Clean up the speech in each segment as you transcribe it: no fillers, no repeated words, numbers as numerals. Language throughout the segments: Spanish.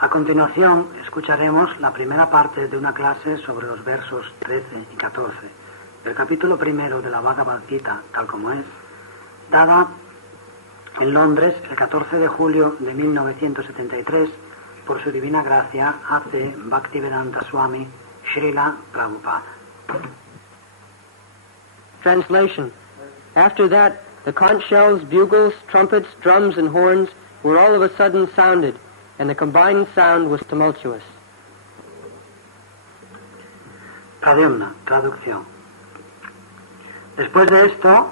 A continuación, escucharemos la primera parte de una clase sobre los versos 13 y 14 del capítulo primero de la Bhagavad Gita, tal como es, dada en Londres el 14 de julio de 1973 por su divina gracia A.C. Bhaktivedanta Swami Srila Prabhupada. Translation. After that, the conch shells, bugles, trumpets, drums, and horns were all of a sudden sounded, and the combined sound was tumultuous. Pradyumna, traducción. Después de esto,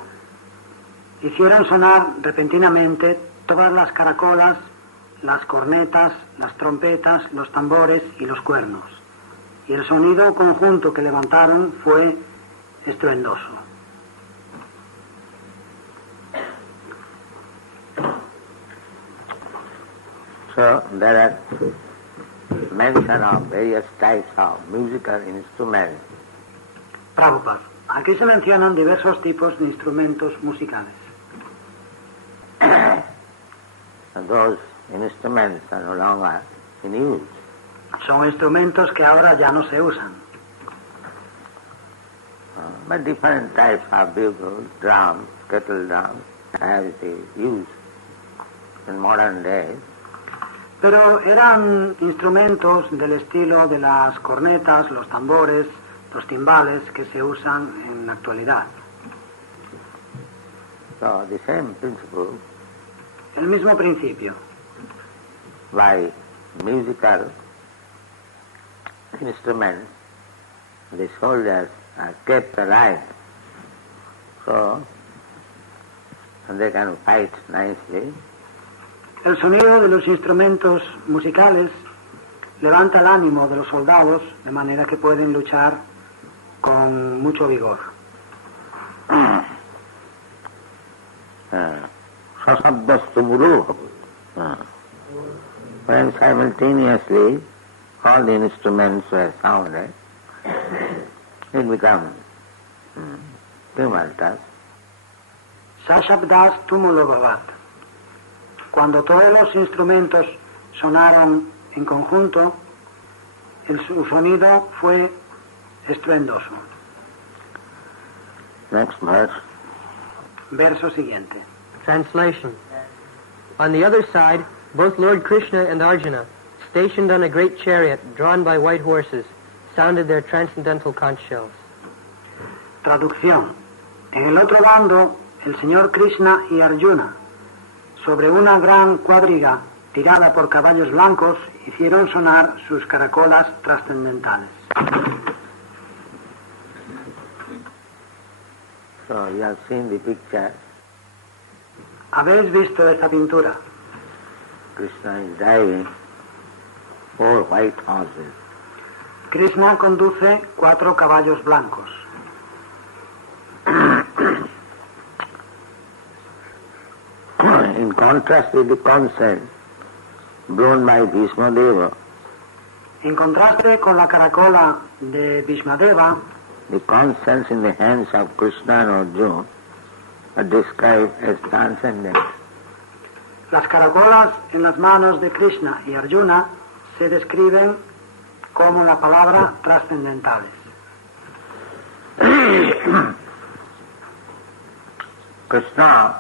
hicieron sonar repentinamente todas las caracolas, las cornetas, las trompetas, los tambores y los cuernos, y el sonido conjunto que levantaron fue estruendoso. So there are mention of various types of musical instruments. Prabhupada, aquí se mencionan diversos tipos de instrumentos musicales. And those instruments are no longer in use. Son instrumentos que ahora ya no se usan. But different types of bugles, drums, kettle drums have the use in modern days. Pero eran instrumentos del estilo de las cornetas, los tambores, los timbales que se usan en la actualidad. So the same principle El mismo principio. by musical instruments, the soldiers are kept alive. So they can fight nicely. El sonido de los instrumentos musicales levanta el ánimo de los soldados de manera que pueden luchar con mucho vigor. When simultaneously all the instruments were sounded, it becomes tumultuous. Sashabdas tumulo bhavat. Cuando todos los instrumentos sonaron en conjunto, su sonido fue estruendoso. Next verse. Verso siguiente. Translation. On the other side, both Lord Krishna and Arjuna, stationed on a great chariot drawn by white horses, sounded their transcendental conch shells. Traducción. En el otro bando, el señor Krishna y Arjuna, sobre una gran cuadriga tirada por caballos blancos, hicieron sonar sus caracolas trascendentales. So you have seen the picture. ¿Habéis visto esta pintura? Krishna is driving 4 white horses. Krishna conduce 4 caballos blancos. In contrast with the consent blown by Bhishma Deva, En contraste con la caracola de Bhishmadeva, the consents in the hands of Krishna and Arjuna are described as transcendent. las caracolas en las manos de Krishna y Arjuna se describen como la palabra trascendentales. Krishna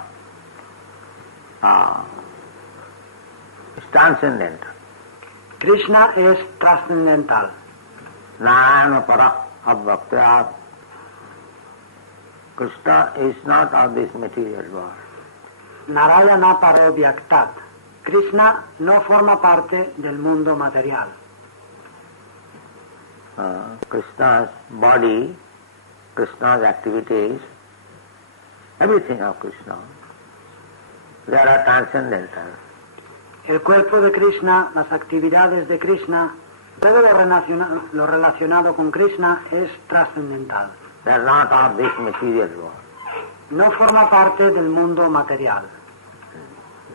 is transcendental. Krishna es trascendental. Narayana para abhaktya. Krishna is not of this material world. Narayana Parobhyaktat. Krishna no forma parte del mundo material. Krishna's body, Krishna's activities, everything of Krishna, they are transcendental. El cuerpo de Krishna, las actividades de Krishna, todo lo relacionado con Krishna es trascendental. They are not of this material world. No forma parte del mundo material.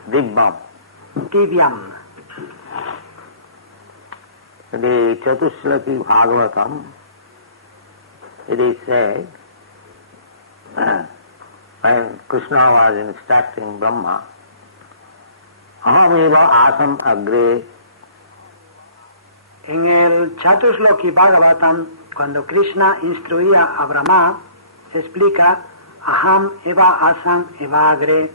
Dibbam. Divyam. The Chatushlaki Bhagavatam, it is said, when Krishna was instructing Brahma, Ahameva asam agre En el Chatusloki Bhagavatam, cuando Krishna instruía a Brahma, se explica Aham eva asam eva agre.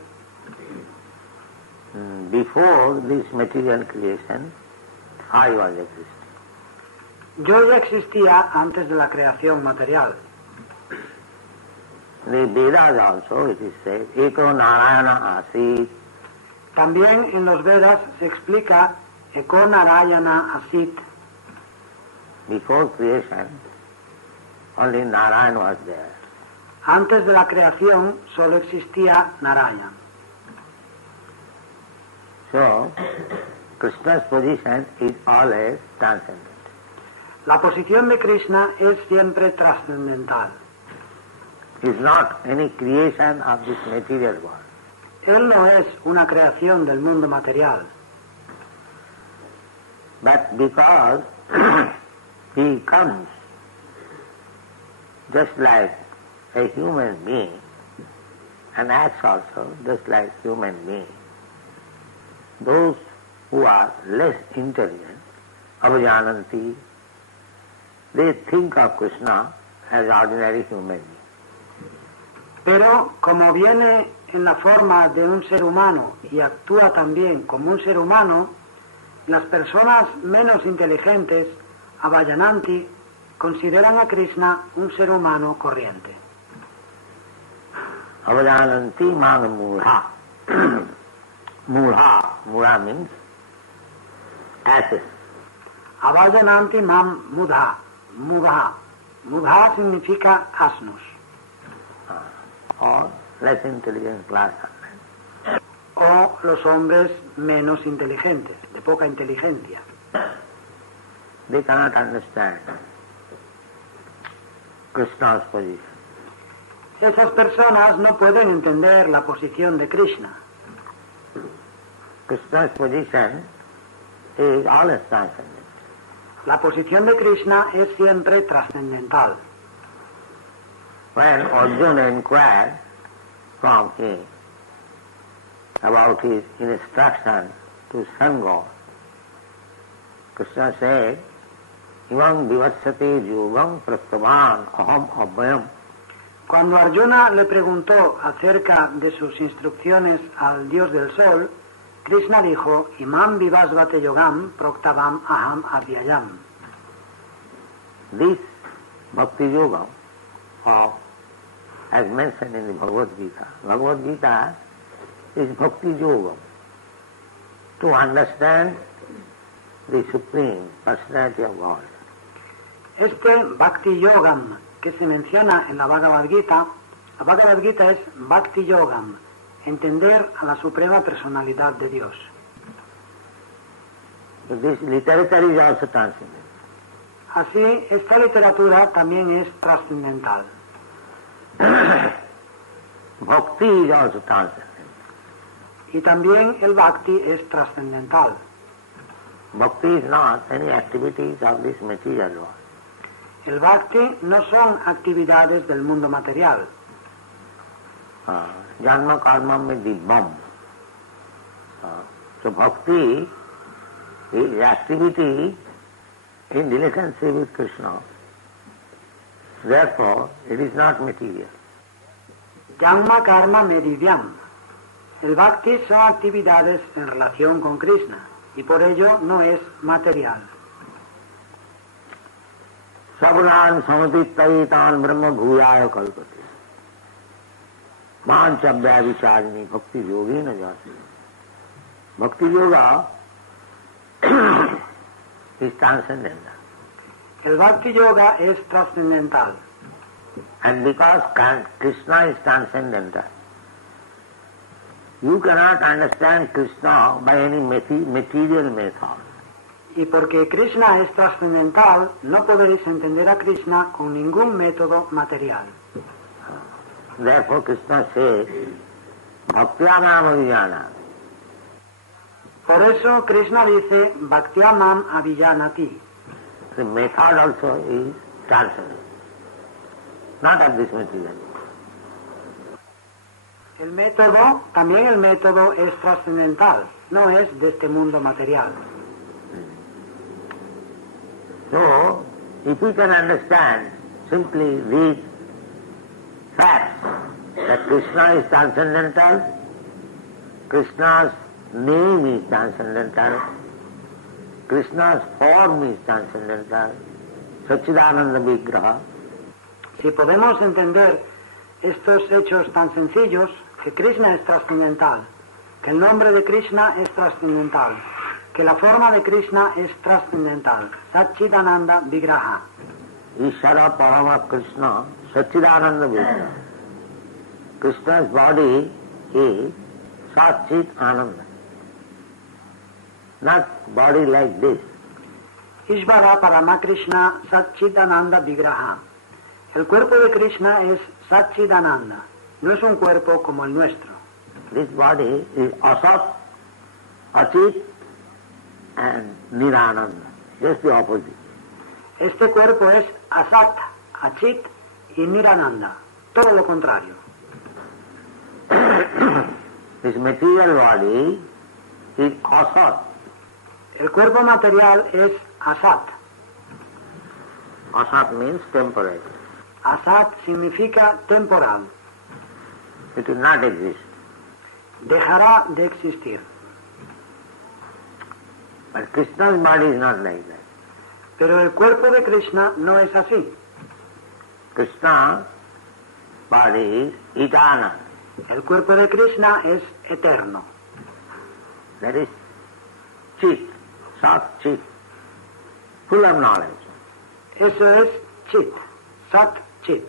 Before this material creation, I was existing. Yo ya existía antes de la creación material. The Vedas also it is said, Eko Narayana Asit. También en los Vedas se explica Eko Narayana Asit. Before creation, only Narayan was there. Antes de la creación solo existía Narayan. So, Krishna's position is always transcendent. La posición de Krishna es siempre trascendental. He is not any creation of this material world. Él no es una creación del mundo material, But because he comes just like a human being and acts also just like human being, those who are less intelligent, avajananti, they think of Krishna as ordinary human being. pero como viene en la forma de un ser humano y actúa también como un ser humano, las personas menos inteligentes, avajananti, consideran a Krishna un ser humano corriente. Avajananti mang mudha. Mudha means asses. Avajananti mam mudha. Mudha significa asnos, Or less intelligent class of men. o los hombres menos inteligentes, de poca inteligencia. They cannot understand Krishna's position. Esas personas no pueden entender la posición de Krishna. Krishna's position is always transcendent. La posición de Krishna es siempre trascendental. When Arjuna inquired from him about his instruction to sun god, Krishna said, Imam vivatsate yogam prastavan aham abhayam. Cuando Arjuna le preguntó acerca de sus instrucciones al dios del sol, Krishna dijo, Imam vivasvate yogam proktavam aham abhyayam. This bhakti yoga, as mentioned in the Bhagavad Gita is bhakti yoga, to understand the Supreme Personality of God. Este Bhakti Yogam que se menciona en la Bhagavad Gita es Bhakti Yogam, entender a la Suprema Personalidad de Dios. So this literature is also transcendent. Así, esta literatura también es trascendental. Bhakti is also transcendent. Y también el Bhakti es trascendental. Bhakti is not any activities of this material world. El Bhakti no son actividades del mundo material. Janma karma mein dibbam. So bhakti is activity in relationship with Krishna. Therefore, it is not material. Yamma karma medivyam. El Bhakti son actividades en relación con Krishna y por ello no es material. Sabran samatitaitan brahma bhuyaya kalpate. Manchabhya vicharini bhakti yogi na jati. Bhakti yoga is transcendental. El Bhakti Yoga es trascendental. And because Krishna is transcendental, you cannot understand Krishna by any material method. Y porque Krishna es trascendental, no podéis entender a Krishna con ningún método material. Therefore Krishna says, Bhaktyamam avijana. Por eso Krishna dice, Bhaktyamam avijanati. The method also is transcendent, not of this material. El método, también el método es trascendental, no es de este mundo material. So, if we can understand simply these facts, that Krishna is transcendental, Krishna's name is transcendental, Krishna's form is transcendental, Satchidananda Vigraha. Si podemos entender estos hechos tan sencillos, que Krishna es trascendental, que el nombre de Krishna es trascendental, que la forma de Krishna es trascendental, Satchidananda Vigraha. Ishvara Parama Krishna, Satchidananda Vigraha. Krishna's body is Satchit Ananda, not body like this. Ishvara Parama Krishna Satchidananda Vigraha. El cuerpo de Krishna es Satchidananda, no es un cuerpo como el nuestro. This body is Asat, Achit and Nirananda, just the opposite. Este cuerpo es Asat, Achit y Nirananda, todo lo contrario. This material body is Asat. El cuerpo material es Asat. Asat means temporary. Asat significa temporal. It will not exist. Dejará de existir. But Krishna's body is not like that. Pero el cuerpo de Krishna no es así. Krishna's body is eternal. El cuerpo de Krishna es eterno. That is Chit, Sat Chit, full of knowledge. Eso es Chit, Sat Chit,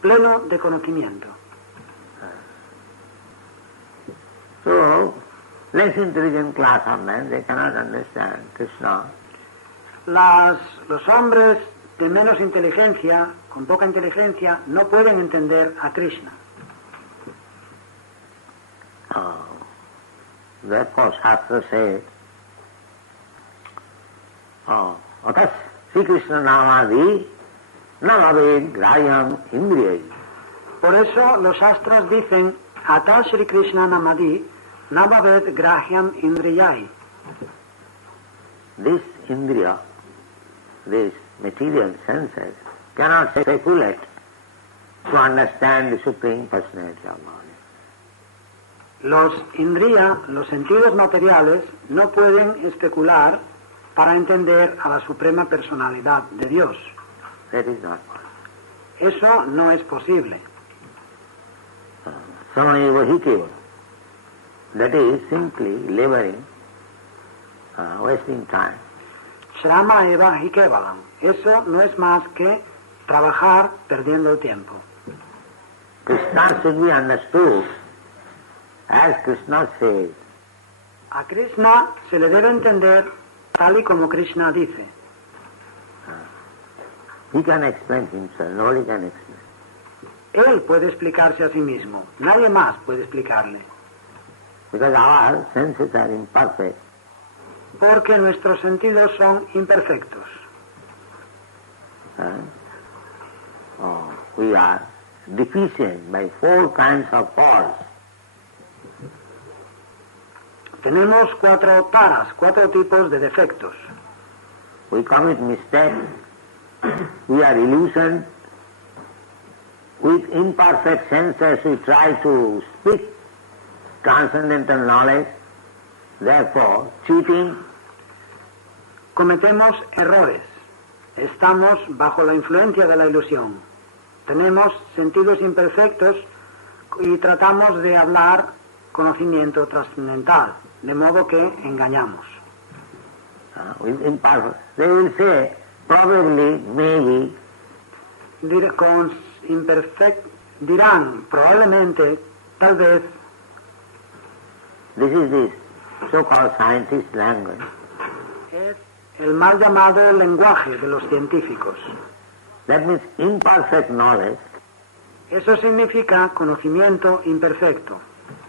pleno de conocimiento. So, less intelligent class of men, they cannot understand Krishna. Los hombres de menos inteligencia, con poca inteligencia, no pueden entender a Krishna. Therefore, Shastra says, Atas Sri Krishna Namadi Namaved Grayam Indriyai. Por eso los astros dicen, Ata Shri Krishna Namadi Nabhaved Grahyam Indriyai. This Indriya, this material senses, cannot speculate to understand the Supreme Personality of God. Los Indriya, los sentidos materiales, no pueden especular para entender a la Suprema Personalidad de Dios. That is not possible. Eso no es posible. Samayeva hikeva. That is simply laboring, wasting time. Shrama eva hikevalam. Eso no es más que trabajar perdiendo el tiempo. Krishna should be understood as Krishna says. A Krishna se le debe entender tal y como Krishna dice. He can explain himself, nobody can explain. Él puede explicarse a sí mismo, nadie más puede explicarle. Because our senses are imperfect. Porque nuestros sentidos son imperfectos. We are deficient by 4 kinds of faults. Tenemos 4 taras, 4 tipos de defectos. We commit mistakes. We are illusioned. With imperfect senses we try to speak transcendental knowledge. Therefore, cheating. Cometemos errores. Estamos bajo la influencia de la ilusión. Tenemos sentidos imperfectos y tratamos de hablar conocimiento trascendental, de modo que engañamos. With imperfect. They will say, probably, maybe. Dirán, probablemente, tal vez. This is the so-called scientist language. Es el mal llamado lenguaje de los científicos. That means imperfect knowledge. Eso significa conocimiento imperfecto.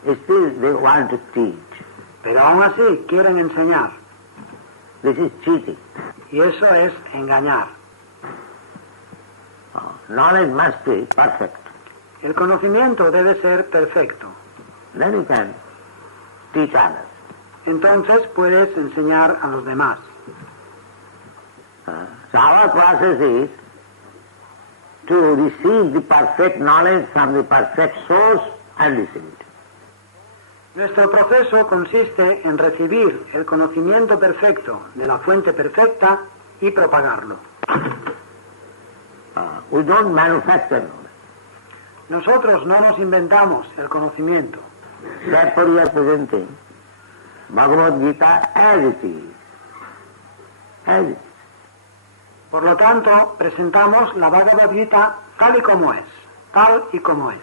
Still they want to teach. Pero aún así quieren enseñar. This is cheating. Y eso es engañar. Knowledge must be perfect. El conocimiento debe ser perfecto. Then you can teach others. Entonces puedes enseñar a los demás. So our process is to receive the perfect knowledge from the perfect source and receive it. Nuestro proceso consiste en recibir el conocimiento perfecto de la fuente perfecta y propagarlo. We don't manufacture knowledge. Nosotros no nos inventamos el conocimiento. Therefore we are presenting Bhagavad Gita as it is. As it is. Por lo tanto, presentamos la Bhagavad Gita tal y como es, tal y como es.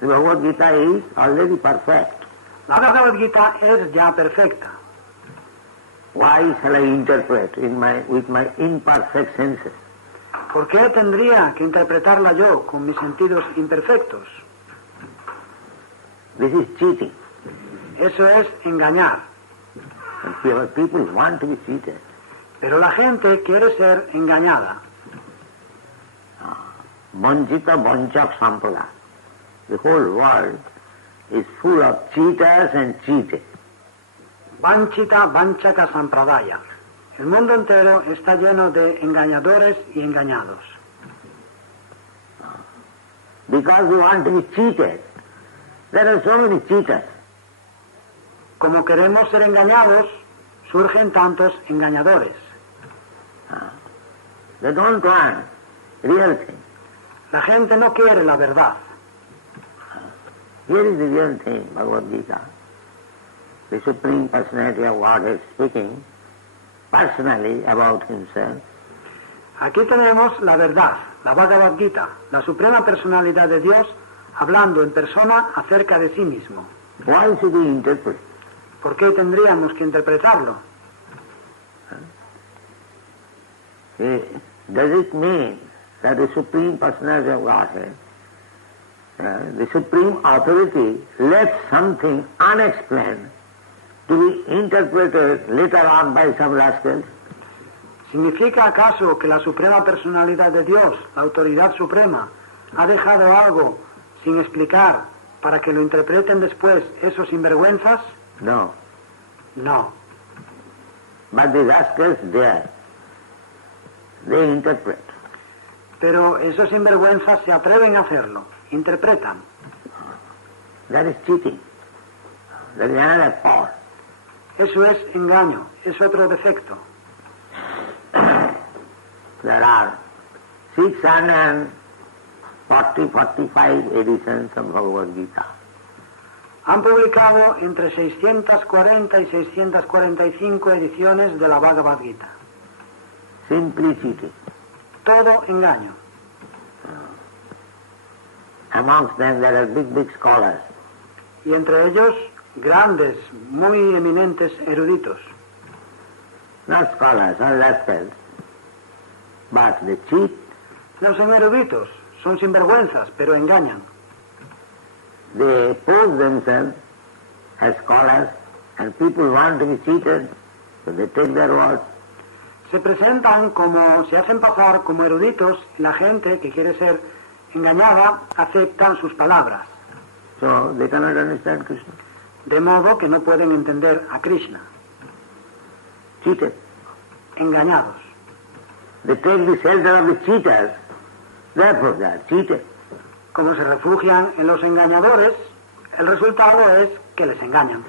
The Bhagavad Gita is already perfect. La Bhagavad Gita es ya perfecta. Why shall I interpret with my imperfect senses? ¿Por qué tendría que interpretarla yo con mis sentidos imperfectos? This is cheating. Eso es engañar. And people want to be cheated. Pero la gente quiere ser engañada. Vanchita vanchak sampradaya. The whole world is full of cheaters and cheated. Vanchita vanchaka sampradaya. El mundo entero está lleno de engañadores y engañados. Because we want to be cheated, there are so many cheaters. Como queremos ser engañados, surgen tantos engañadores. They don't want real thing. La gente no quiere la verdad. Here is the real thing, Bhagavad Gita. The Supreme Personality of Godhead speaking personally about himself. Aquí tenemos la verdad, la Bhagavad Gita, la suprema personalidad de Dios, hablando en persona acerca de sí mismo. Why should we interpret? ¿Por qué tendríamos que interpretarlo? Does it mean that the Supreme Personality of Godhead, the Supreme Authority, left something unexplained to be interpreted later on by some rascals? ¿Significa acaso que la suprema personalidad de Dios, la autoridad suprema, ha dejado algo sin explicar para que lo interpreten después esos sinvergüenzas? No. No. But the rascals there, they interpret. Pero esos sinvergüenzas se atreven a hacerlo, interpretan. That is cheating. That is another fault. Eso es engaño, es otro defecto. There are 645 editions of Bhagavad Gita. Han publicado entre 640 y 645 ediciones de la Bhagavad Gita. Simply cheating. Todo engaño. Amongst them there are big scholars. Y entre ellos, grandes, muy eminentes eruditos. Not scholars or rascals, but they cheat. No son eruditos, son sinvergüenzas, pero engañan. They pose themselves as scholars and people want to be cheated, so they take their words. Se presentan como, se hacen pasar como eruditos y la gente que quiere ser engañada aceptan sus palabras. So they cannot understand Krishna. De modo que no pueden entender a Krishna. Cheated. Engañados. They take the shelter of the cheaters, therefore they are cheated. Como se refugian en los engañadores, el resultado es que les engañan.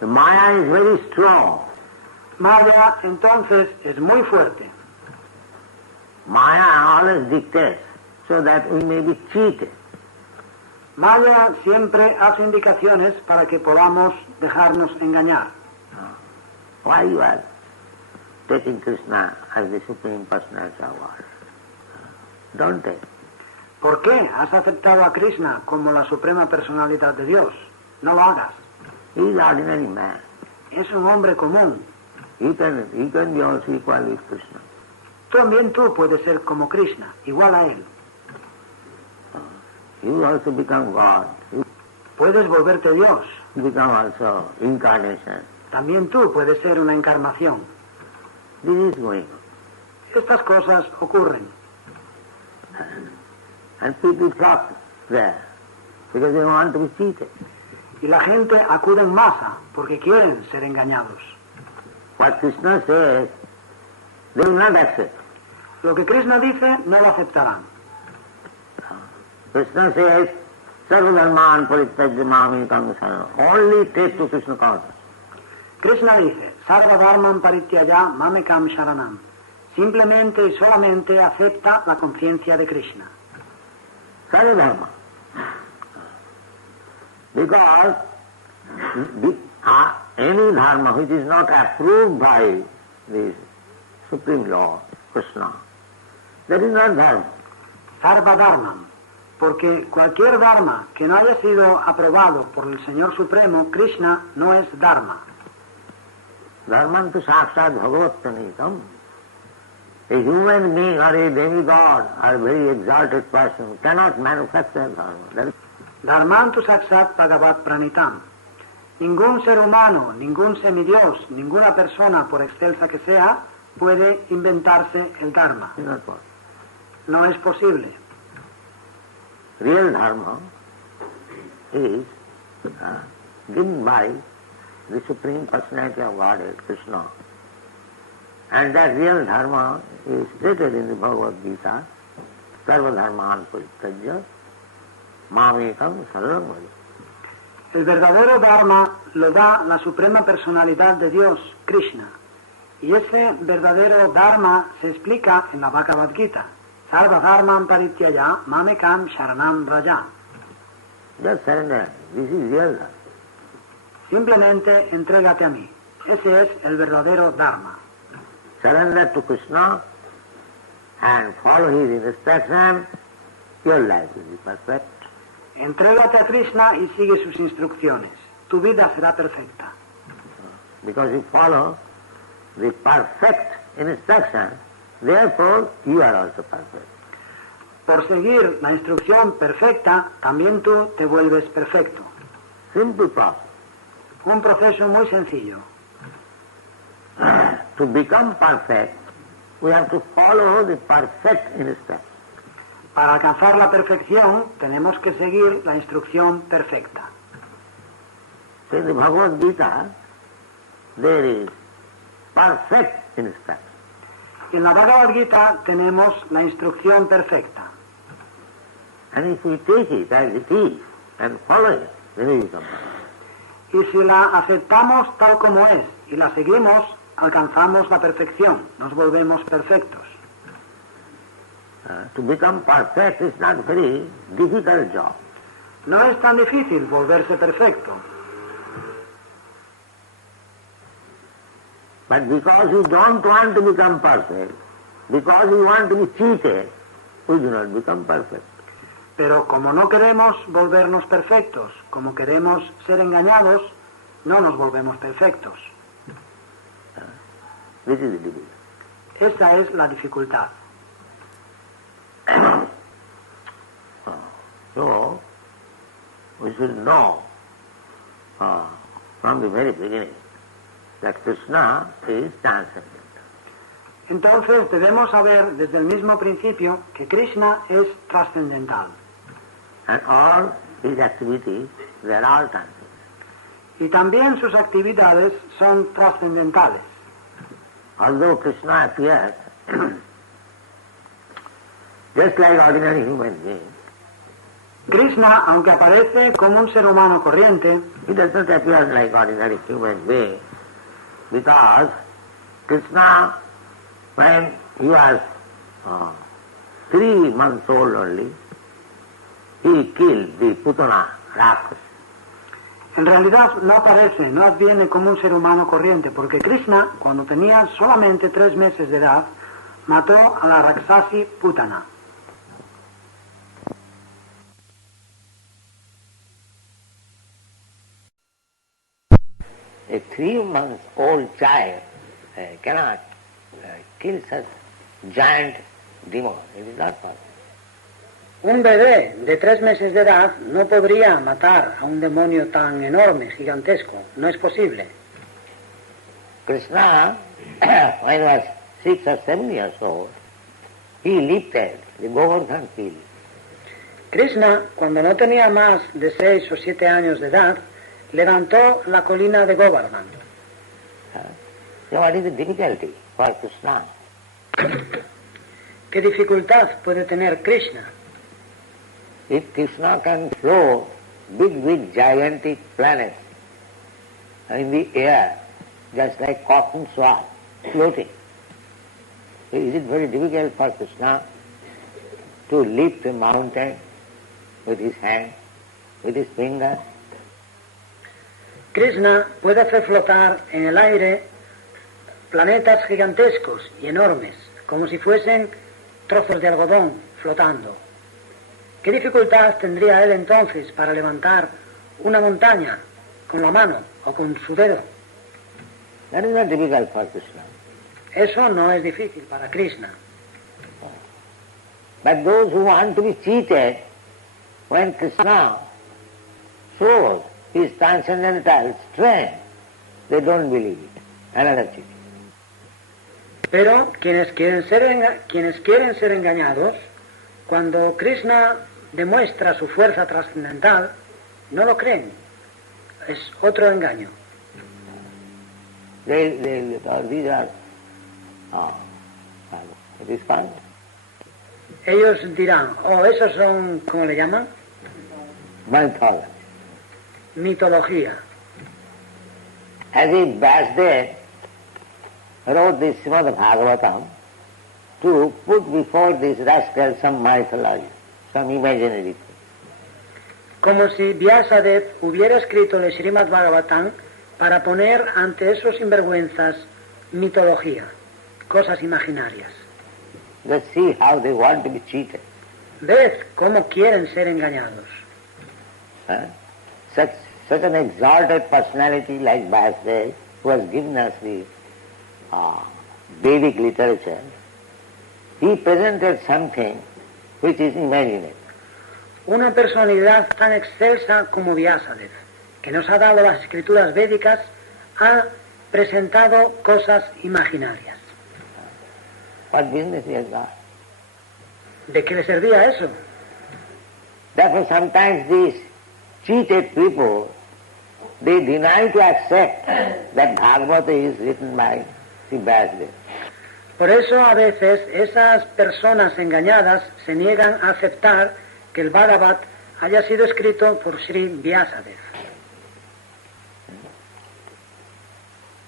The Maya is very strong. Maya entonces es muy fuerte. Maya always dictates so that we may be cheated. Maya siempre hace indicaciones para que podamos dejarnos engañar. Why you are taking Krishna as the Supreme Personality of God? Don't take. ¿Por qué has aceptado a Krishna como la suprema personalidad de Dios? No lo hagas. He is ordinary man. Es un hombre común. He can be also equal with Krishna. También tú puedes ser como Krishna, igual a él. You also become God. You Puedes volverte Dios. become also incarnation. También tú puedes ser una encarnación. This is going on. Estas cosas ocurren. And people flock there because they want to be cheated. Y la gente acude en masa porque quieren ser engañados. What Krishna says, they will not accept. Lo que Krishna dice no lo aceptarán. Krishna says, Sarva dharman parityajya mamekam saranam. Only take to Krishna consciousness. Krishna dice, Sarva dharman parityaya mamekam sharanam. Simplemente y solamente acepta la conciencia de Krishna. Sarva dharma. Because any dharma which is not approved by the Supreme Lord, Krishna, that is not dharma. Sarva dharman. Porque cualquier dharma que no haya sido aprobado por el Señor Supremo, Krishna, no es dharma. Dharman tu sakshat bhagavat pranitham. A human being or a demigod or a very exalted person cannot manufacture dharma. Dharmantu saksat bhagavat pranitam. Ningún ser humano, ningún semidios, ninguna persona, por excelsa que sea, puede inventarse el dharma. No es posible. Real dharma is given by the Supreme Personality of Godhead, Krishna. And that real dharma is stated in the Bhagavad Gita, Sarva dharman parityajya mamekam saranam vraja. El verdadero dharma lo da la Suprema Personalidad de Dios, Krishna. Y ese verdadero dharma se explica en la Bhagavad Gita. Sarva dharman parityaya mamekam sharanam vraja. Just surrender. This is real dharma. Simplemente entrégate a mí. Ese es el verdadero dharma. Surrender to Krishna and follow his instruction, your life will be perfect. Entrégate a Krishna y sigue sus instrucciones. Tu vida será perfecta. Because you follow the perfect instruction, therefore you are also perfect. Por seguir la instrucción perfecta, también tú te vuelves perfecto. Simple process. Un proceso muy sencillo. To become perfect, we have to follow the perfect instruction. Para alcanzar la perfección, tenemos que seguir la instrucción perfecta. So in the Bhagavad Gita, there is perfect instruction. En la Bhagavad Gita tenemos la instrucción perfecta. And if we take it as it is and follow it, then we become perfect. Y si la aceptamos tal como es y la seguimos, alcanzamos la perfección, nos volvemos perfectos. To become perfect is not very difficult job. No es tan difícil volverse perfecto, but because you don't want to become perfect, because you want to be cheated, we do not become perfect. pero como no queremos volvernos perfectos, como queremos ser engañados, no nos volvemos perfectos. This is the difficulty. Esa es la dificultad. So, we should know from the very beginning that Krishna is transcendent. Entonces debemos saber desde el mismo principio que Krishna es trascendental. And all his activities, they are all transcendent. Y también sus actividades son trascendentales. Although Krishna appears just like ordinary human being, Krishna, aunque aparece como un ser humano corriente, he does not appear like ordinary human being because Krishna, when he was 3 months old only, he killed the Putana Rakshasa. en realidad no aparece, no adviene como un ser humano corriente, porque Krishna, cuando tenía solamente 3 meses de edad, mató a la Rakshasi Putana. A 3-month-old child cannot kill such giant demon. It is not possible. Un bebé de 3 meses de edad no podría matar a un demonio tan enorme, gigantesco. No es posible. Krishna, when he was 6 or 7 years old, he lifted the Govardhan hill. Krishna, cuando no tenía más de 6 o 7 años de edad, levantó la colina de Govardhan. So what is the difficulty for Krishna? ¿Qué dificultad puede tener Krishna? If Krishna can float big gigantic planets in the air, just like cotton swab floating, is it very difficult for Krishna to lift a mountain with his hand, with his finger? Krishna puede hacer flotar en el aire planetas gigantescos y enormes, como si fuesen trozos de algodón flotando. ¿Qué dificultad tendría él entonces para levantar una montaña con la mano o con su dedo? That is not difficult for Krishna. Eso no es difícil para Krishna. But those who want to be cheated, when Krishna shows his transcendental strength, they don't believe it. Another cheating. Pero quienes quieren ser engañados, cuando Krishna demuestra su fuerza trascendental, no lo creen. Es otro engaño. These are respond. Ellos dirán, esos son, ¿cómo le llaman? Mythology. Mitología. As if Vasudev wrote this Srimad Bhagavatam to put before this rascal some mythology, some imaginary thing. Como si Vyasadev hubiera escrito el Srimad Bhagavatam para poner ante esos sinvergüenzas mitología, cosas imaginarias. Let's see how they want to be cheated. Ved cómo quieren ser engañados. Such an exalted personality like Vasudev, who has given us the Vedic literature, he presented something which is imaginary. Una personalidad tan excelsa como Vyasadev, que nos ha dado las escrituras védicas, ha presentado cosas imaginarias. What business he has got? ¿De qué le servía eso? Therefore sometimes these cheated people, they deny to accept that Bhagavata is written by Sri Vasudev. Por eso a veces esas personas engañadas se niegan a aceptar que el Bhagavat haya sido escrito por Sri Vyasadev.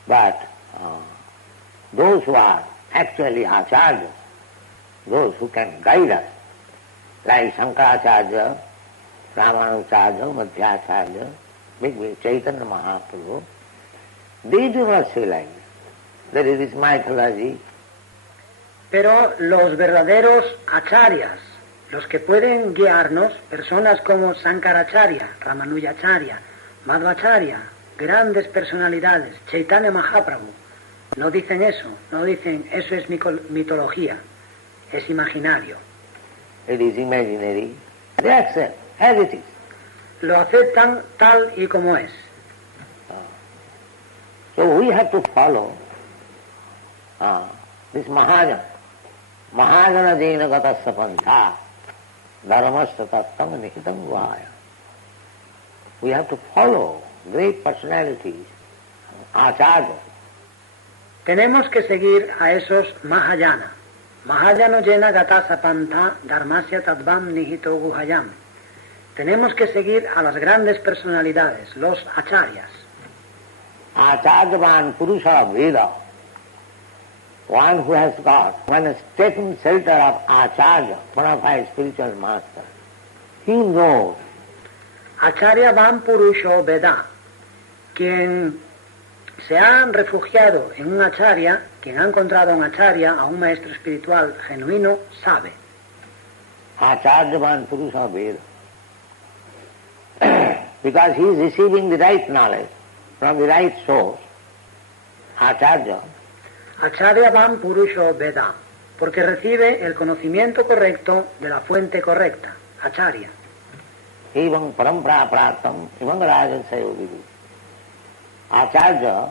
But those who are actually acharyas, those who can guide us, like Shankaracharya, Ramanujarya, Madhyacharya, big Chaitanya Mahaprabhu, they do not say like this. There is this mythology. Pero los verdaderos acharyas, los que pueden guiarnos, personas como Sankaracharya, Ramanujacharya, Madhvacharya, grandes personalidades, Chaitanya Mahaprabhu, no dicen eso, no dicen eso es mitología, es imaginario. It is imaginary. They accept as it is. Lo aceptan tal y como es. So we have to follow this Mahajana. Mahajana jena gatasya pantha dharmasya tattam nihitam vaya. We have to follow great personalities, acharyas. Tenemos que seguir a esos Mahayana. Mahayana jena gatasa pantha dharmasya tattvam nihito guhayam. Tenemos que seguir a las grandes personalidades, los acharyas. Acharyavan Purusha Veda, one who has got one taken shelter of Acharya, bona fide spiritual master, he knows. Acharya Van Purusho Veda, quien se ha refugiado en un acharya, quien ha encontrado a un acharya, a un maestro espiritual genuino, sabe. Acharyavan Purusha Veda. Because he is receiving the right knowledge from the right source, Acharya. Acharya Van Purusho Veda, porque recibe el conocimiento correcto de la fuente correcta, Acharya. Evam parampara pratam, evam rajan sayo vidu. Acharya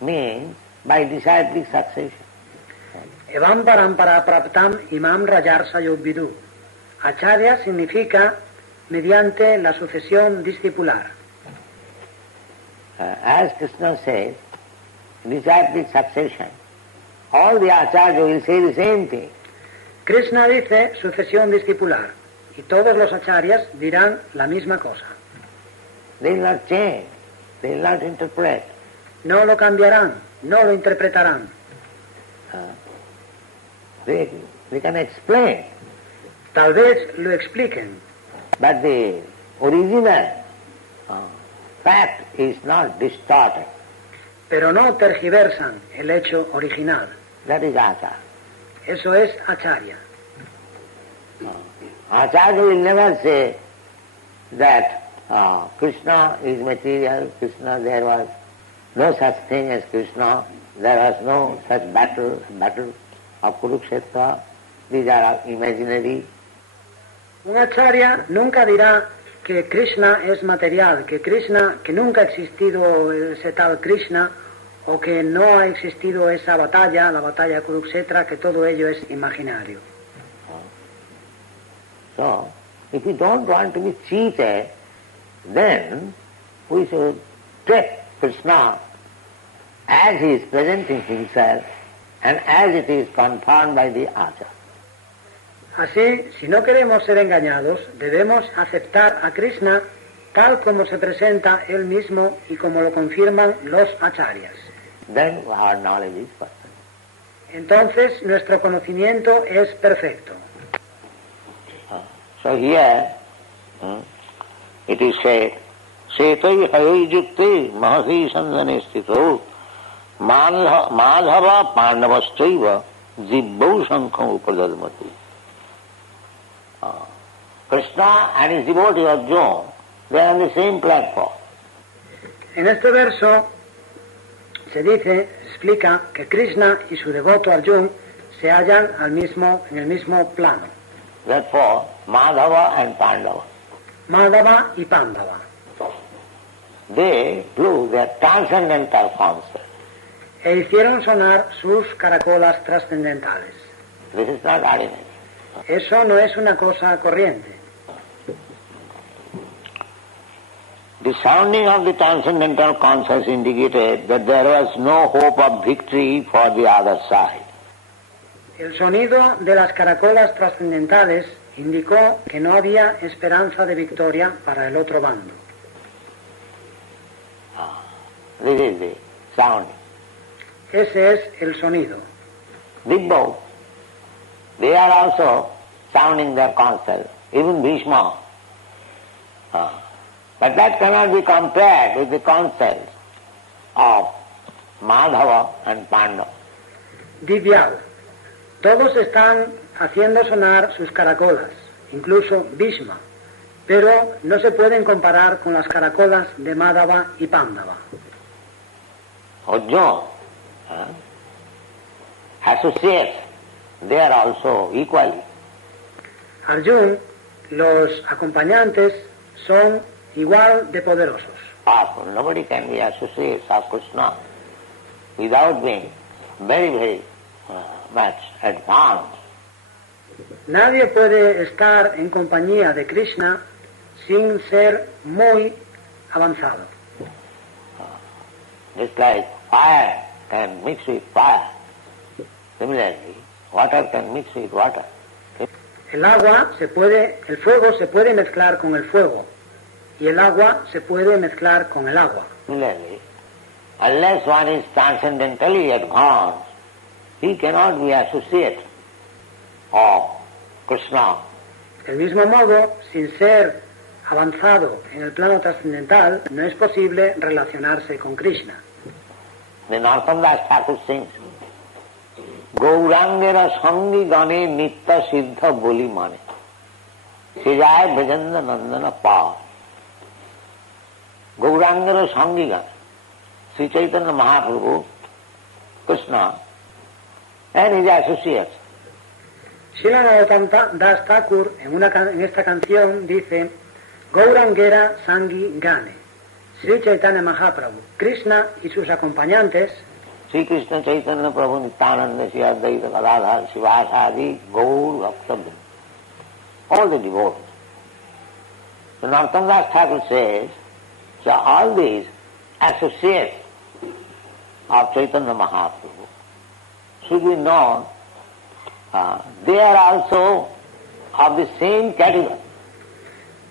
means by disciplic succession. Evam parampara praptam imam rajar sayo vidu. Acharya significa mediante la sucesión discipular. as Krishna says, disciplic succession, all the acharyas will say the same thing. Krishna dice sucesión discipular y todos los acharyas dirán la misma cosa. They will not change, they will not interpret. No lo cambiarán, no lo interpretarán. They can explain, Tal vez lo expliquen, but the original fact is not distorted. pero no tergiversan el hecho original. That is acharya. Eso es acharya. Acharya will never say that Krishna is material, Krishna, there was no such thing as Krishna, there was no such battle of Kurukshetra, these are all imaginary. Un acharya nunca dirá que Krishna es material, que nunca ha existido ese tal Krishna, o que no ha existido esa batalla, la batalla Kurukshetra, que todo ello es imaginario. So, if we don't want to be cheated, then we should take Krishna as he is presenting himself and as it is confirmed by the acharya. Así, si no queremos ser engañados, debemos aceptar a Krishna tal como se presenta él mismo y como lo confirman los acharyas. Then our knowledge is perfect. Entonces, nuestro conocimiento es perfecto. So here it is said, Setai hayai yukte mahasi sandhane sthito madhava pandavastraiva dibbau sankham upadadmati. Krishna and his devotee Arjuna, they are on the same platform. En este verso se dice, explica que Krishna y su devoto Arjuna se hallan en el mismo plano. Therefore, Madhava and Pandava, Madhava y Pandava. they blew their transcendental concert. E hicieron sonar sus caracolas trascendentales. This is not ordinary. Eso no es una cosa corriente. The sounding of the transcendental concerts indicated that there was no hope of victory for the other side. El sonido de las caracolas trascendentales indicó que no había esperanza de victoria para el otro bando. This is the sound. Ese es el sonido. Dibbau, they are also sounding their concert, even Bhishma. But that cannot be compared with the concerts of Madhava and Pandava. Divyal. Todos están haciendo sonar sus caracolas, incluso Bhishma, pero no se pueden comparar con las caracolas de Madhava y Pandava. Arjuna, associates, they are also equally. Arjuna, los acompañantes son igual de poderosos. Powerful. Nobody can be associates of Krishna without being very much advanced. Nadie puede estar en compañía de Krishna sin ser muy avanzado. Just like fire can mix with fire. Similarly, water can mix with water. El fuego se puede mezclar con el fuego y el agua se puede mezclar con el agua. Similarly, unless one is transcendentally advanced, he cannot be associate of Krishna. Del mismo modo, sin ser avanzado en el plano trascendental, no es posible relacionarse con Krishna. The Narottam Das Thakur sings, Gaurangera sangi gane nitta siddha boli mane Sejaya bhajanda nandana pav. Gaurangera sangi gane, Sri Chaitanya Mahaprabhu, Krishna, and his associates. Srila Narottam Das Thakur en esta canción dice Gaurangera Sangi Gane, Sri Chaitanya Mahaprabhu, Krishna y sus acompañantes, Sri Krishna Chaitanya Prabhu Nityananda Sri Advaita Gadadhar Sivasadi Gaur Bhaktabhim, all the devotees. So Narottam Das Thakur says, so all these associates of Chaitanya Mahaprabhu should be known, they are also of the same category.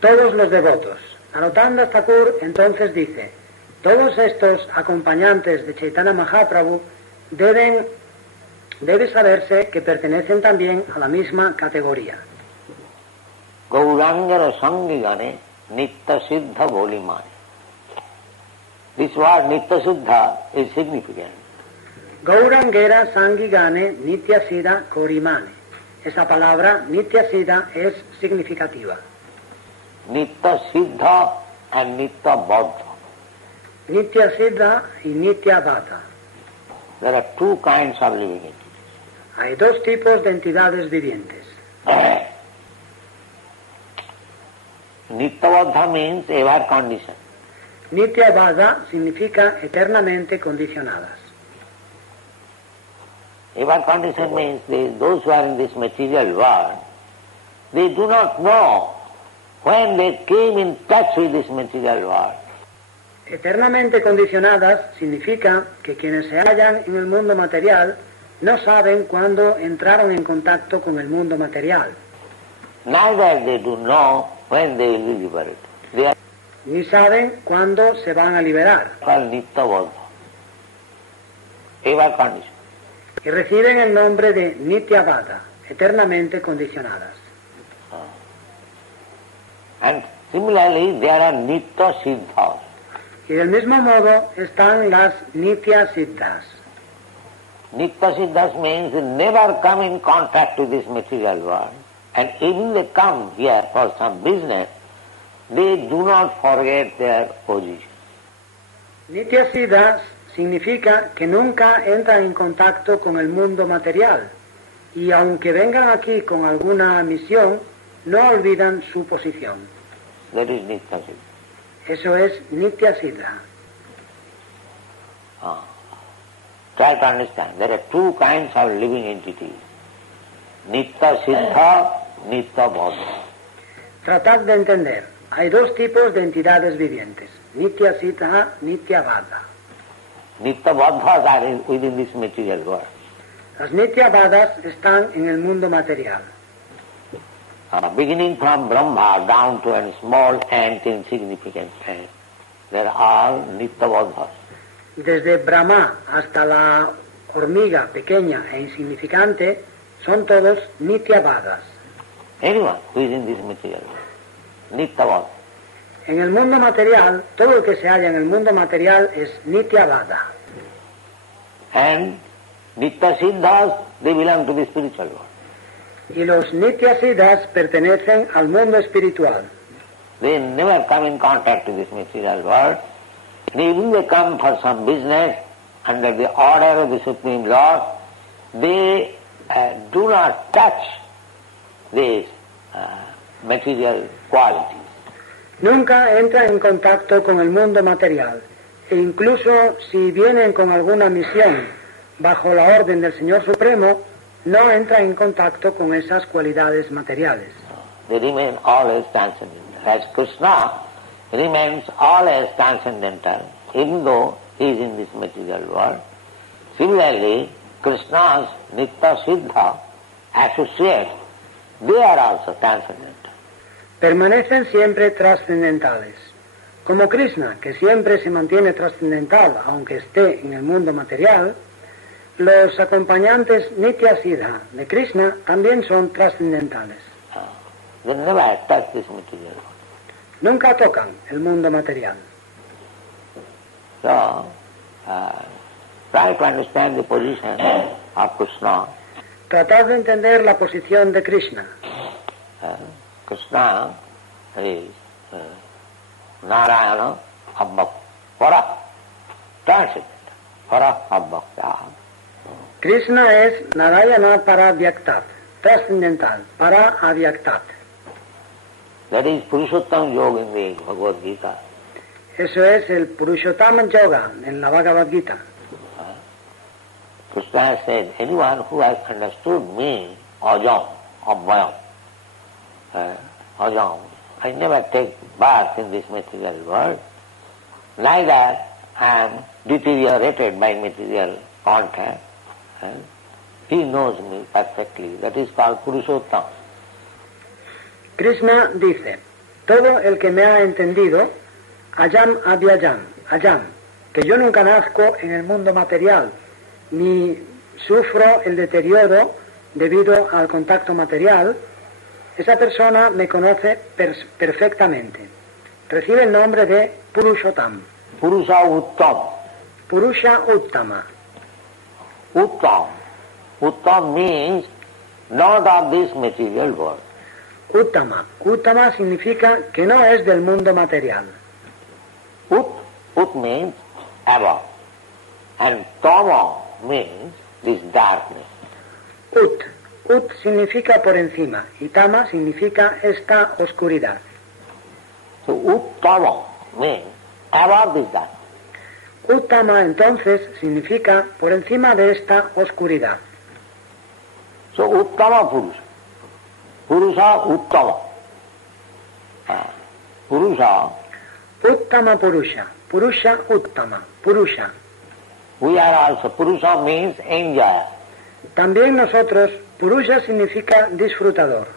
Todos los devotos. Narottam Thakur entonces dice, todos estos acompañantes de Chaitanya Mahaprabhu debe saberse que pertenecen también a la misma categoría. Gaurangara Sangigane Nitya Siddha Bolimani. This word Nitya Siddha is significant. Gaurangera Sangigane Nitya Siddha Korimane. Esa palabra Nitya Siddha es significativa. Nitya Siddha and Nitya Baddha. Nitya Siddha y Nitya Baddha. There are two kinds of living entities. Hay dos tipos de entidades vivientes. Nitya Baddha means ever conditioned. Nitya Baddha significa eternamente condicionadas. Ever conditioned means those who are in this material world, they do not know when they came in touch with this material world. Eternamente condicionadas significa que quienes se hallan en el mundo material no saben cuándo entraron en contacto con el mundo material. Neither they do know when they will be liberated. They are Ni saben cuándo se van a liberar. called Nitya Baddha. Ever conditioned. Y reciben el nombre de Nitya Baddha, eternamente condicionadas. And similarly, there are Nitya Siddhas. Y del mismo modo están las Nitya Siddhas. Nitya Siddhas means they never come in contact with this material world. And even they come here for some business, they do not forget their position. Nitya Siddhas significa que nunca entran en contacto con el mundo material y aunque vengan aquí con alguna misión, no olvidan su posición. That is Nitya Siddha. Eso es Nitya Siddha. Try to understand. There are two kinds of living entities. Nitya Siddha, Nitya Baddha. Tratad de entender. Hay dos tipos de entidades vivientes. Nitya Siddha, Nitya Baddha. Nitya Baddhas are within this material world. Las Nitya Baddhas están en el mundo material. Beginning from Brahma down to a small ant, insignificant ant, there are Nitya Baddhas. Desde Brahma hasta la hormiga pequeña e insignificante son todos Nitya Baddhas. Anyone who is in this material world, Nitya Baddha. En el mundo material, todo el que se halla en el mundo material es Nitya Baddha. And Nitya Siddhas, they belong to the spiritual world. Y los Nitya Siddhas pertenecen al mundo espiritual. They never come in contact with this material world. And even they come for some business under the order of the Supreme Lord, they do not touch these material qualities. Nunca entran en contacto con el mundo material. E incluso si vienen con alguna misión bajo la orden del Señor Supremo, no entran en contacto con esas cualidades materiales. They remain always transcendental. As Krishna remains always transcendental, even though he is in this material world. Similarly, Krishna's Nitya Siddha associates, they are also transcendental. Permanecen siempre trascendentales. Como Krishna, que siempre se mantiene trascendental aunque esté en el mundo material, los acompañantes Nitya Siddha de Krishna también son trascendentales. They never touch this material world. Nunca tocan el mundo material. So, try to understand the position of Krishna. Tratad de entender la posición de Krishna. Krishna is Narayana Abbak, Para, transcendental, Para Abbakta. Krishna es Narayana para Vyaktat, trascendental, para Avyaktat. That is Purushottam Yoga in the Bhagavad Gita. Eso es el Purushottama Yoga en la Bhagavad Gita. Krishna has said, anyone who has understood me, Ajam, Abhayam, Ajam, I never take birth in this material world, neither am deteriorated by material contact, and he knows me perfectly. That is called Purushottama. Krishna dice, todo el que me ha entendido, ayam avyayam, ayam, que yo nunca nazco en el mundo material, ni sufro el deterioro debido al contacto material, esa persona me conoce perfectamente. Recibe el nombre de Purushottam. Purusha Uttam. Purusha Uttama. Uttam. Uttam means not of this material world. Uttama. Uttama significa que no es del mundo material. Ut means above. And tama means this darkness. Ut significa por encima y tama significa esta oscuridad. So Uttama means above this darkness. Uttama entonces significa por encima de esta oscuridad. So Uttama Purusha. Purusha Uttama. Purusha. Uttama Purusha. Purusha Uttama. Purusha. We are also, Purusha means enjoyer. También nosotros, Purusha significa disfrutador.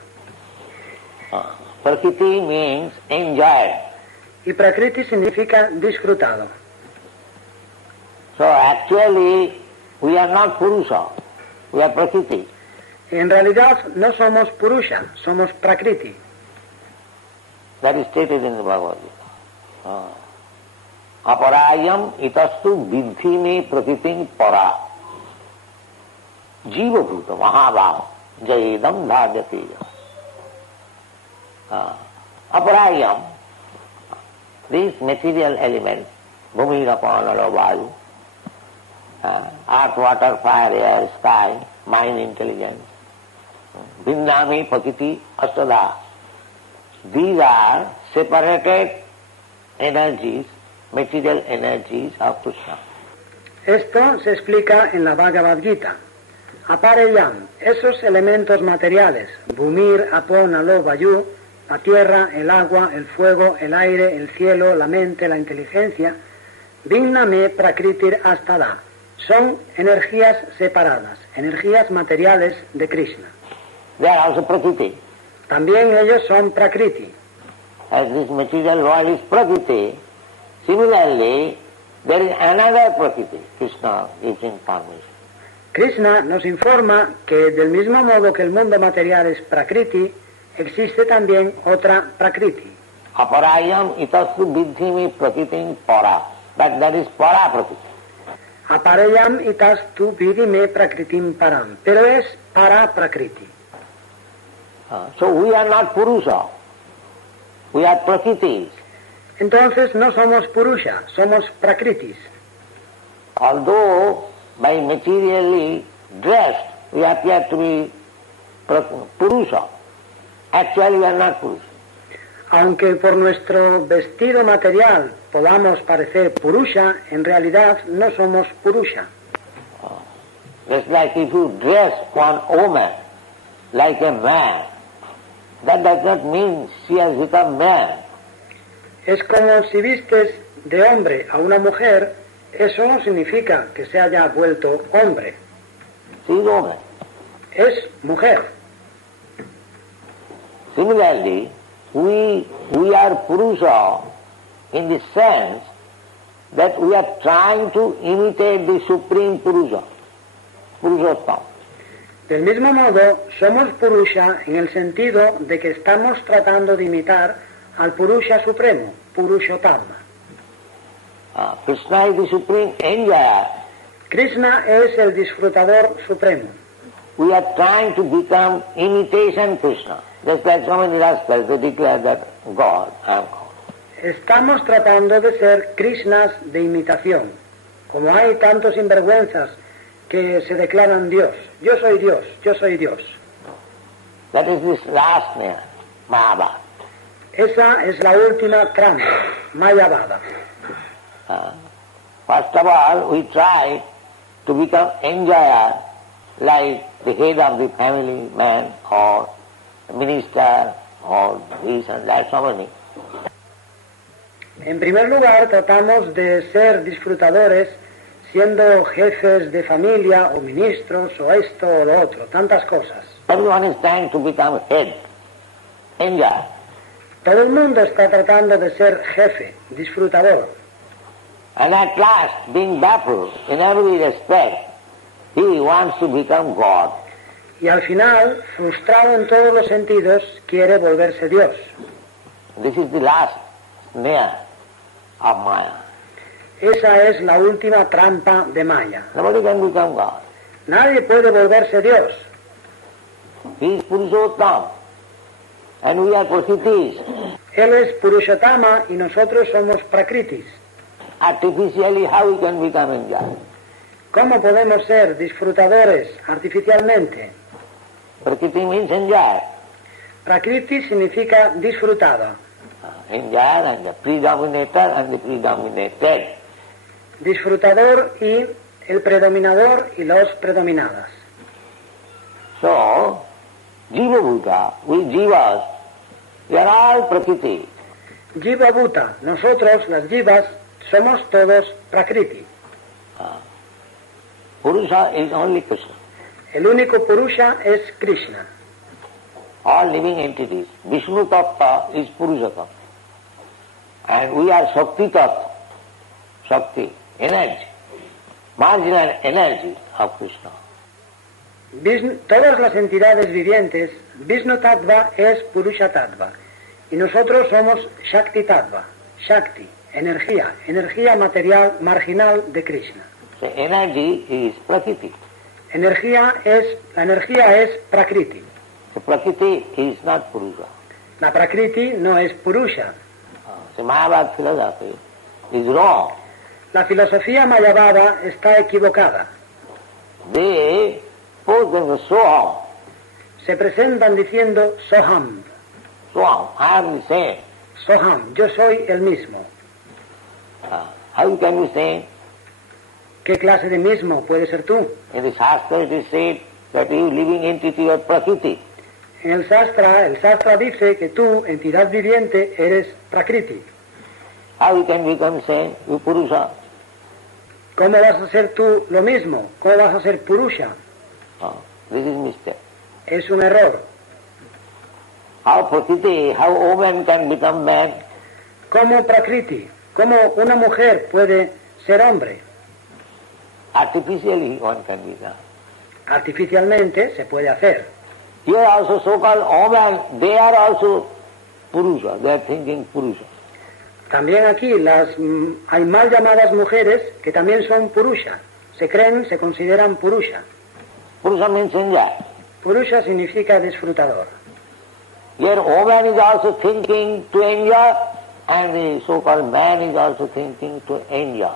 Prakriti means enjoyer. Y Prakriti significa disfrutado. So actually, we are not Purusha, we are Prakriti. En realidad no somos Purusha, somos Prakriti. That is stated in the Bhagavad Gita. Aparayam itastu vidhi me prakritim para. Jiva bhuta mahabhava jayedam dhāvyate. Aparayam, these material elements, bhumi, rapa, nala, vayu, earth, water, fire, air, sky, mind, intelligence, Vindami, Prakriti, Astada. These are separated energies, material energies of Krishna. Esto se explica en la Bhagavad Gita. Apareyam, esos elementos materiales, Bhumir, Apon, Alo, Vayu, la tierra, el agua, el fuego, el aire, el cielo, la mente, la inteligencia, Vinname Prakritir Astada, son energías separadas, energías materiales de Krishna. They are also Prakriti. También ellos son Prakriti. As this material world is Prakriti, similarly, there is another Prakriti. Krishna gives information. Krishna nos informa que del mismo modo que el mundo material es Prakriti, existe también otra Prakriti. Aparayam itastu vidhimi prakritim para. But that is para Prakriti. Apareyam itas tu vidime Prakritim param. Pero es para Prakriti. So we are not Purusha. We are Prakritis. Entonces no somos Purusha, somos Prakritis. Although by materially dressed we appear to be Purusha, actually we are not Purusha. Aunque por nuestro vestido material podamos parecer Purusha, en realidad no somos Purusha. Just like if you dress one woman like a man, that does not mean she has become man. Es como si vistes de hombre a una mujer, eso no significa que se haya vuelto hombre. She is woman. Es mujer. Similarly, we are Purusha in the sense that we are trying to imitate the Supreme Purusha, Purushottama. Del mismo modo, somos Purusha en el sentido de que estamos tratando de imitar al Purusha Supremo, Purushottama. Krishna is the Supreme Enjoyer. Krishna es el disfrutador supremo. We are trying to become imitation Krishna. Just like so many rascals, they declare that God, I am God. Estamos tratando de ser Krishnas de imitación. Como hay tantos sinvergüenzas que se declaran Dios. Yo soy Dios, yo soy Dios. That is this last name, Mahabharata. Esa es la última trampa, Mayavada. First of all, we try to become enjoyer like the head of the family man or minister or this and that, so many. En primer lugar, tratamos de ser disfrutadores siendo jefes de familia o ministros o esto o lo otro, tantas cosas. Everyone is trying to become head, enjoy. Todo el mundo está tratando de ser jefe, disfrutador. And at last, being baffled in every respect, he wants to become God. Y al final, frustrado en todos los sentidos, quiere volverse Dios. This is the last snare of Maya. Esa es la última trampa de Maya. Nobody can become God. Nadie puede volverse Dios. He is Purushottam, and we are Prakritis. Él es Purushottama y nosotros somos Prakritis. Artificially, how we can become enjoy? ¿Cómo podemos ser disfrutadores artificialmente? Prakriti means enjoy. Prakriti significa disfrutado. Enjoy and the predominator and the predominated. Disfrutador y el predominador y los predominadas. So, Jiva Bhuta, we Jivas, we are all Prakriti. Jiva Bhuta, nosotros, las Jivas, somos todos Prakriti. Purusha is only Krishna. El único Purusha es Krishna. All living entities. Vishnu Tattva is Purusha. And we are Shakti Tattva. Shakti, energy. Marginal energy of Krishna. Todas las entidades vivientes, Vishnu Tattva es Purusha Tattva. Y nosotros somos Shakti Tattva. Shakti, energía material marginal de Krishna. So energy is Prakriti. La energía es Prakriti. So Prakriti is not Purusha. La Prakriti no es Purusha. So Mayavad philosophy is wrong. La filosofía mayavada está equivocada. They pose them as Soham. Se presentan diciendo Soham. Soham, I am the same. Soham, yo soy el mismo. How can you say? ¿Qué clase de mismo puede ser tú? In the Shastra it is said that you living entity are Prakriti. En el Shastra dice que tú, entidad viviente, eres Prakriti. How you can become same? You Purusha. ¿Cómo vas a ser tú lo mismo? ¿Cómo vas a ser Purusha? This is mistake. Es un error. How Prakriti, how woman can become man? ¿Cómo Prakriti? ¿Cómo una mujer puede ser hombre? Artificially one can become. Artificialmente se puede hacer. Here also so-called women, they are also Purusha. They are thinking Purusha. También aquí hay mal llamadas mujeres que también son Purusha. Se consideran Purusha. Purusha means enjoy. Purusha significa disfrutador. Here woman is also thinking to enjoy, and the so-called man is also thinking to enjoy.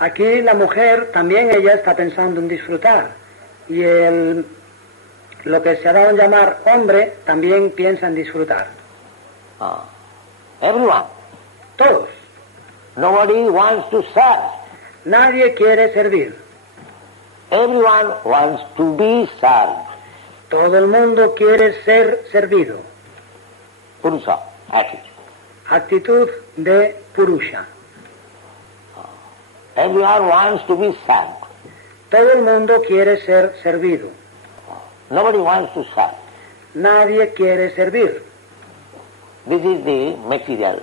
Aquí la mujer también ella está pensando en disfrutar. Y lo que se ha dado en llamar hombre también piensa en disfrutar. Everyone. Todos. Nobody wants to serve. Nadie quiere servir. Everyone wants to be served. Todo el mundo quiere ser servido. Purusha, attitude. Actitud de Purusha. Everyone wants to be served. Todo el mundo quiere ser servido. Nobody wants to serve. Nadie quiere servir. This is the material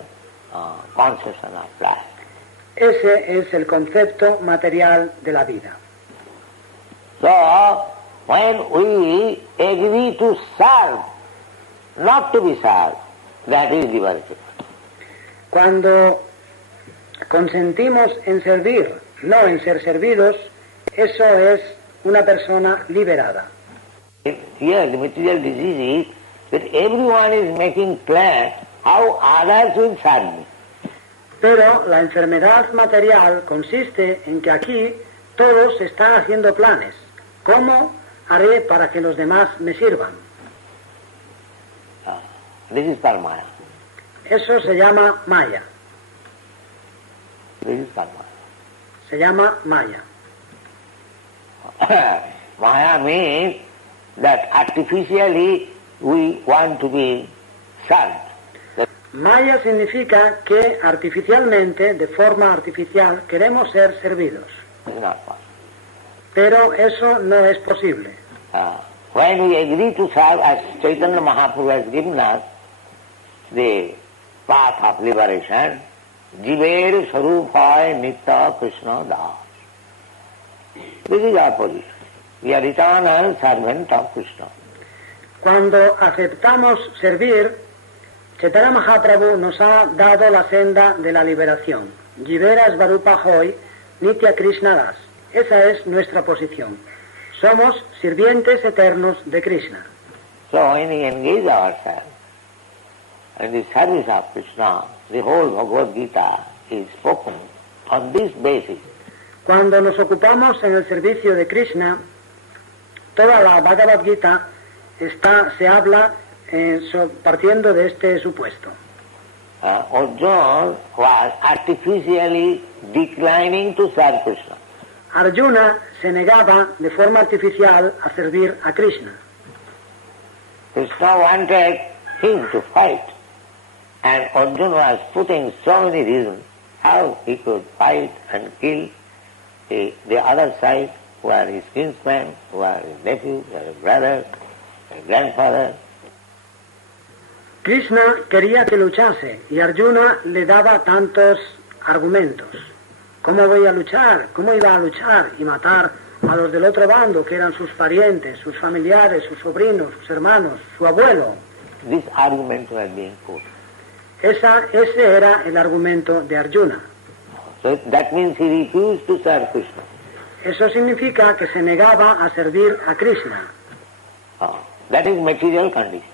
conception of life. Ese es el concepto material de la vida. So, when we agree to serve, not to be served, that is liberty. Cuando consentimos en servir, no en ser servidos, eso es una persona liberada. Here the material disease is that everyone is making plans how others will serve me. Pero la enfermedad material consiste en que aquí todos están haciendo planes. ¿Cómo haré para que los demás me sirvan? This is Maya. Eso se llama Maya. This is Maya. Se llama Maya. Maya means that artificially we want to be served. Maya significa que artificialmente, de forma artificial, queremos ser servidos. It's not possible. Pero eso no es posible. When we agree to serve, as Chaitanya Mahaprabhu has given us the path of liberation, Jiver Sarupaya Nitya Krishna Das. This is our position. We are eternal servant of Krishna. Cuando aceptamos servir, Chaitanya Mahaprabhu nos ha dado la senda de la liberación. Jivera Svarupa Hoy, Nitya Krishna Das. Esa es nuestra posición. Somos sirvientes eternos de Krishna. So when we engage ourselves in the service of Krishna, the whole Bhagavad Gita is spoken on this basis. Cuando nos ocupamos en el servicio de Krishna, toda la Bhagavad Gita se habla partiendo de este supuesto. Arjuna was artificially declining to serve Krishna. Arjuna se negaba de forma artificial a servir a Krishna. Krishna wanted him to fight, and Arjuna was putting so many reasons how he could fight and kill the other side, who are his kinsmen, who are his nephews, who are his brothers, his grandfather. Krishna quería que luchase y Arjuna le daba tantos argumentos. ¿Cómo voy a luchar? ¿Cómo iba a luchar y matar a los del otro bando, que eran sus parientes, sus familiares, sus sobrinos, sus hermanos, su abuelo? This argument was being put. Ese era el argumento de Arjuna. So that means he refused to serve Krishna. Eso significa que se negaba a servir a Krishna. That is material condition.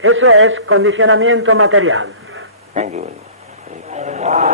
Eso es condicionamiento material. Thank you very much.